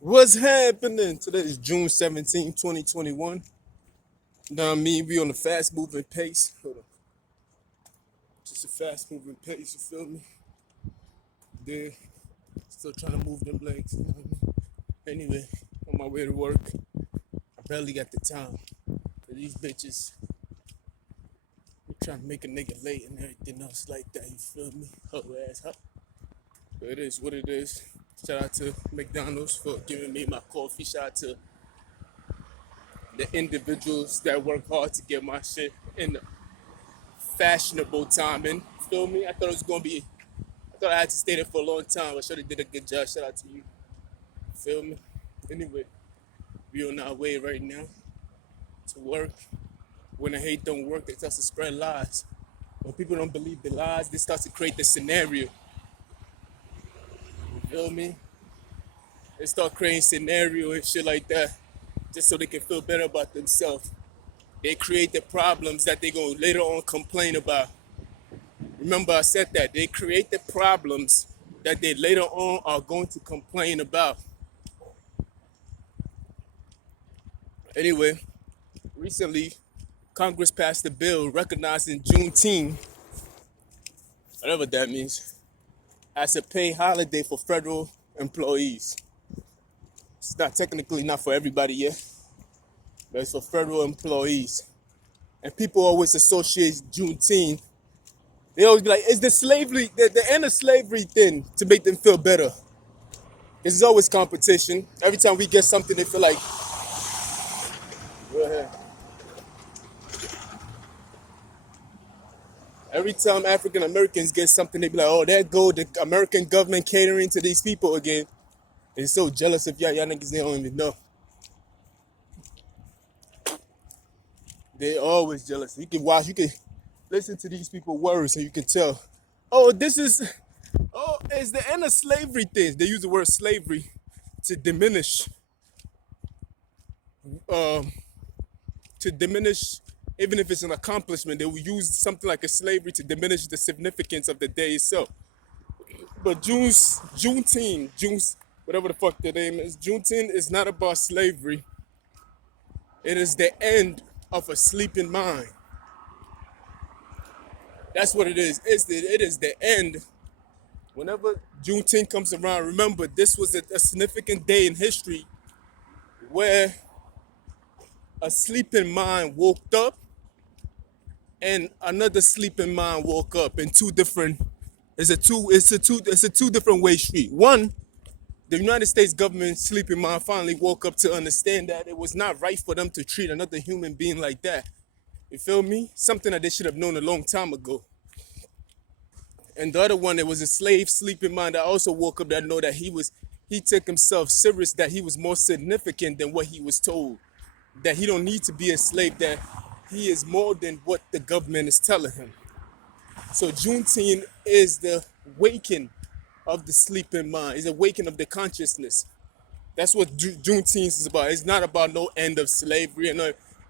What's happening? Today is June 17, 2021. Now me, we on the fast moving pace. Hold on. Just a fast moving pace, you feel me? There. Still trying to move them legs. You know what I mean? Anyway, on my way to work. I barely got the time. For these bitches, they trying to make a nigga late and everything else like that, you feel me? Ho ass huh? But it is what it is. Shout out to McDonald's for giving me my coffee. Shout out to the individuals that work hard to get my shit in the fashionable timing. Feel me? I thought it was gonna be. I thought I had to stay there for a long time. I should have did a good job. Shout out to you. Feel me? Anyway, we on our way right now to work. When the hate don't work, it starts to spread lies. When people don't believe the lies, they start to create the scenario. You feel me? They start creating scenario and shit like that, just so they can feel better about themselves. They create the problems that they gonna later on complain about. Remember, I said that they create the problems that they later on are going to complain about. Anyway, recently, Congress passed a bill recognizing Juneteenth, whatever that means, as a paid holiday for federal employees. It's not technically not for everybody yet, but it's for federal employees. And people always associate Juneteenth. They always be like, it's the slavery, the end of slavery thing to make them feel better. There's always competition. Every time we get something, they feel like, go ahead. Every time African Americans get something, they be like, oh, there go the American government catering to these people again. They're so jealous of y'all niggas, they don't even know. They're always jealous. You can watch, you can listen to these people's words and you can tell, oh, it's the end of slavery thing. They use the word slavery to diminish, um, even if it's an accomplishment, they will use something like a slavery to diminish the significance of the day itself. But Juneteenth, whatever the fuck the name is, Juneteenth is not about slavery. It is the end of a sleeping mind. That's what it is. It is the end. Whenever Juneteenth comes around, remember this was a significant day in history where a sleeping mind woke up and another sleeping mind woke up in two different. It's a two different way street. One, the United States government sleeping mind finally woke up to understand that it was not right for them to treat another human being like that. You feel me? Something that they should have known a long time ago. And the other one, it was a slave sleeping mind that also woke up that know that he took himself serious, that he was more significant than what he was told. That he don't need to be a slave, that he is more than what the government is telling him. So Juneteenth is the waking of the sleeping mind. It's a waking of the consciousness. That's what Juneteenth is about. It's not about no end of slavery.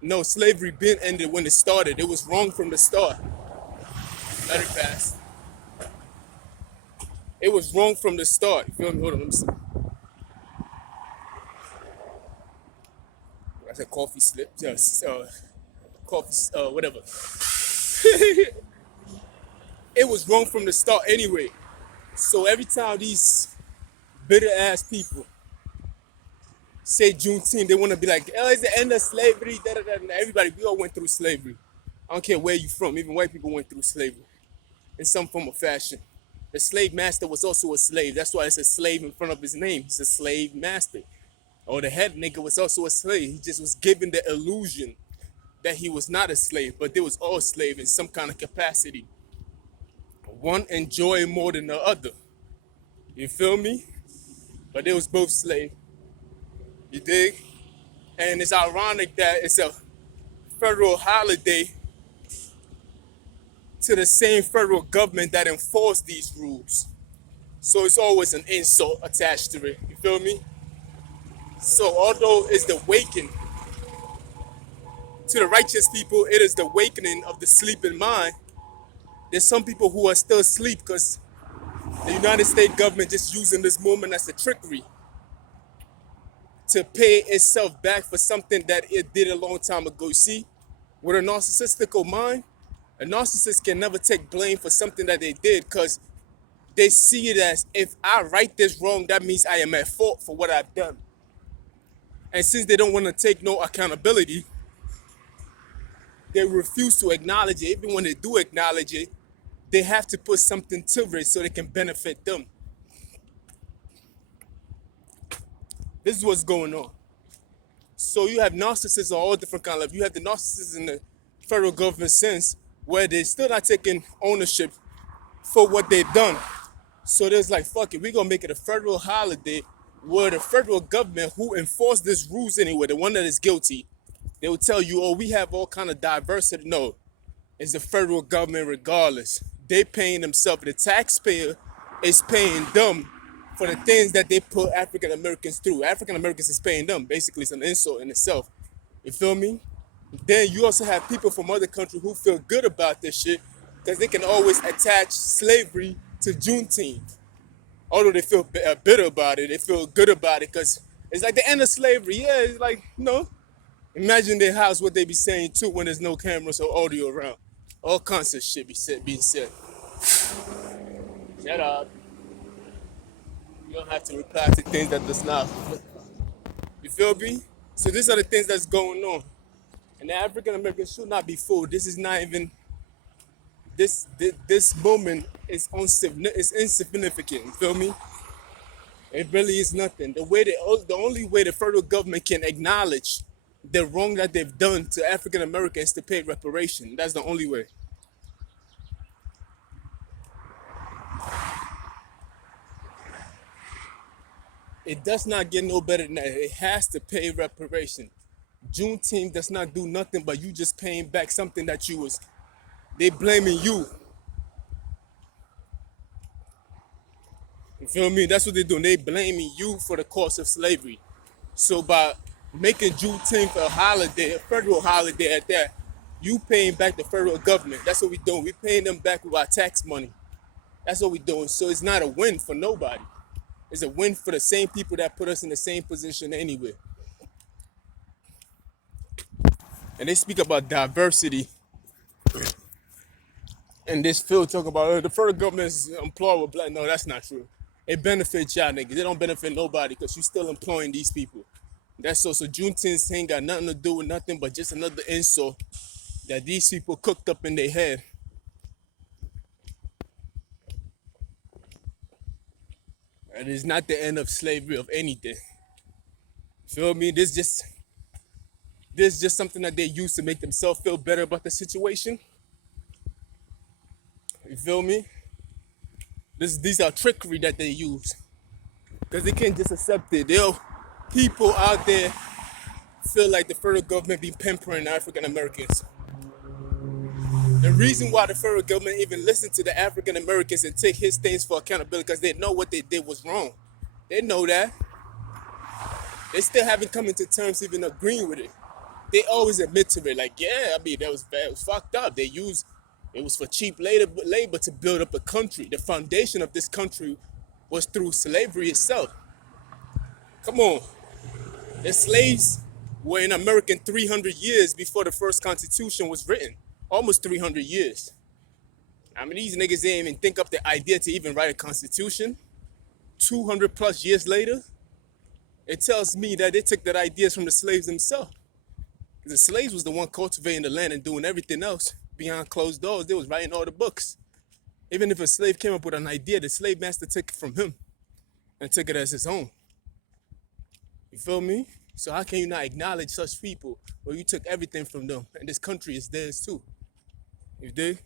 No, slavery been ended when it started. It was wrong from the start. Let it pass. It was wrong from the start. You feel me? Hold on, let me see. I said coffee slip. Yes, coffee, whatever. It was wrong from the start anyway. So every time these bitter ass people say Juneteenth, they want to be like, oh, it's the end of slavery. Da, da, da. Everybody, we all went through slavery. I don't care where you from. Even white people went through slavery in some form of fashion. The slave master was also a slave. That's why it's a slave in front of his name. He's a slave master. Or the head nigga was also a slave. He just was given the illusion that he was not a slave, but they was all slave in some kind of capacity. One enjoyed more than the other. You feel me? But they was both slave. You dig? And it's ironic that it's a federal holiday to the same federal government that enforced these rules. So it's always an insult attached to it. You feel me? So although it's the waking to the righteous people, it is the awakening of the sleeping mind. There's some people who are still asleep because the United States government just using this moment as a trickery. to pay itself back for something that it did a long time ago. You see, with a narcissistical mind, a narcissist can never take blame for something that they did because they see it as, if I right this wrong, that means I am at fault for what I've done. And since they don't want to take no accountability, they refuse to acknowledge it. Even when they do acknowledge it, they have to put something to it so they can benefit them. This is what's going on. So you have narcissists of all different kinds. Like you have the narcissists in the federal government sense, where they're still not taking ownership for what they've done. So there's like, fuck it, we're gonna make it a federal holiday where the federal government, who enforce these rules anyway, the one that is guilty, they will tell you, oh, we have all kind of diversity. No, it's the federal government regardless. They paying themselves. The taxpayer is paying them for the things that they put African Americans through. African Americans is paying them. Basically, it's an insult in itself. You feel me? Then you also have people from other countries who feel good about this shit because they can always attach slavery to Juneteenth. Although they feel bitter about it, they feel good about it because it's like the end of slavery. Yeah, it's like, imagine their house, what they be saying too when there's no cameras or audio around. All kinds of shit being said. Shut up. You don't have to reply to things that does not. You feel me? So these are the things that's going on. And the African Americans should not be fooled. This is not even, this moment is insignificant. You feel me? It really is nothing. The only way the federal government can acknowledge the wrong that they've done to African Americans to pay reparation. That's the only way. It does not get no better than that. It has to pay reparation. Juneteenth does not do nothing but you just paying back something that they blaming you. You feel me? That's what they're doing. They blaming you for the cost of slavery. So by making Juneteenth a holiday, a federal holiday at that, you paying back the federal government. That's what we're doing. We're paying them back with our tax money. That's what we're doing. So it's not a win for nobody. It's a win for the same people that put us in the same position anyway. And they speak about diversity in this field, talking about the federal government is employed with black. No, that's not true. It benefits y'all niggas. They don't benefit nobody because you still employing these people. That's so Juneteenth ain't got nothing to do with nothing but just another insult that these people cooked up in their head. And it's not the end of slavery of anything. Feel me? This just something that they use to make themselves feel better about the situation. You feel me? These are trickery that they use. Because they can't just accept it. People out there feel like the federal government be pampering African Americans. The reason why the federal government even listened to the African Americans and take his things for accountability because they know what they did was wrong. They know that. They still haven't come into terms even agreeing with it. They always admit to it, like, yeah, I mean, that was bad. It was fucked up. It was for cheap labor to build up a country. The foundation of this country was through slavery itself. Come on. The slaves were in America 300 years before the first Constitution was written. Almost 300 years. I mean, these niggas didn't even think up the idea to even write a constitution. 200 plus years later, it tells me that they took that ideas from the slaves themselves. The slaves was the one cultivating the land and doing everything else behind closed doors. They was writing all the books. Even if a slave came up with an idea, the slave master took it from him and took it as his own. You feel me? So how can you not acknowledge such people where you took everything from them and this country is theirs too? You dig?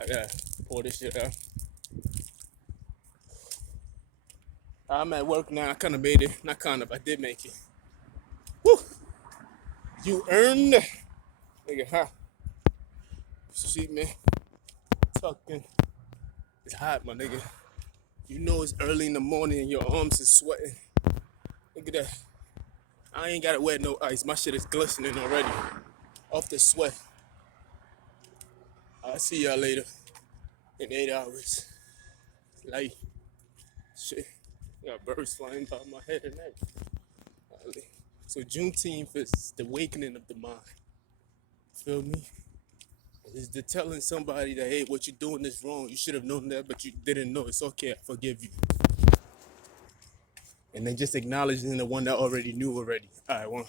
I gotta pour this shit out. I'm at work now. I kind of made it. Not kind of. I did make it. Woo! You earned. Nigga, huh? See, man. Talking. It's hot, my nigga. You know it's early in the morning and your arms is sweating. Look at that. I ain't gotta wear no ice. My shit is glistening already. Off the sweat. I'll see y'all later. In 8 hours. Light. Shit, got birds flying by my head and everything. So Juneteenth is the awakening of the mind. Feel me? It's the telling somebody that, hey, what you're doing is wrong. You should have known that, but you didn't know. It's okay. I forgive you. And then just acknowledging the one that already knew already. All right, one.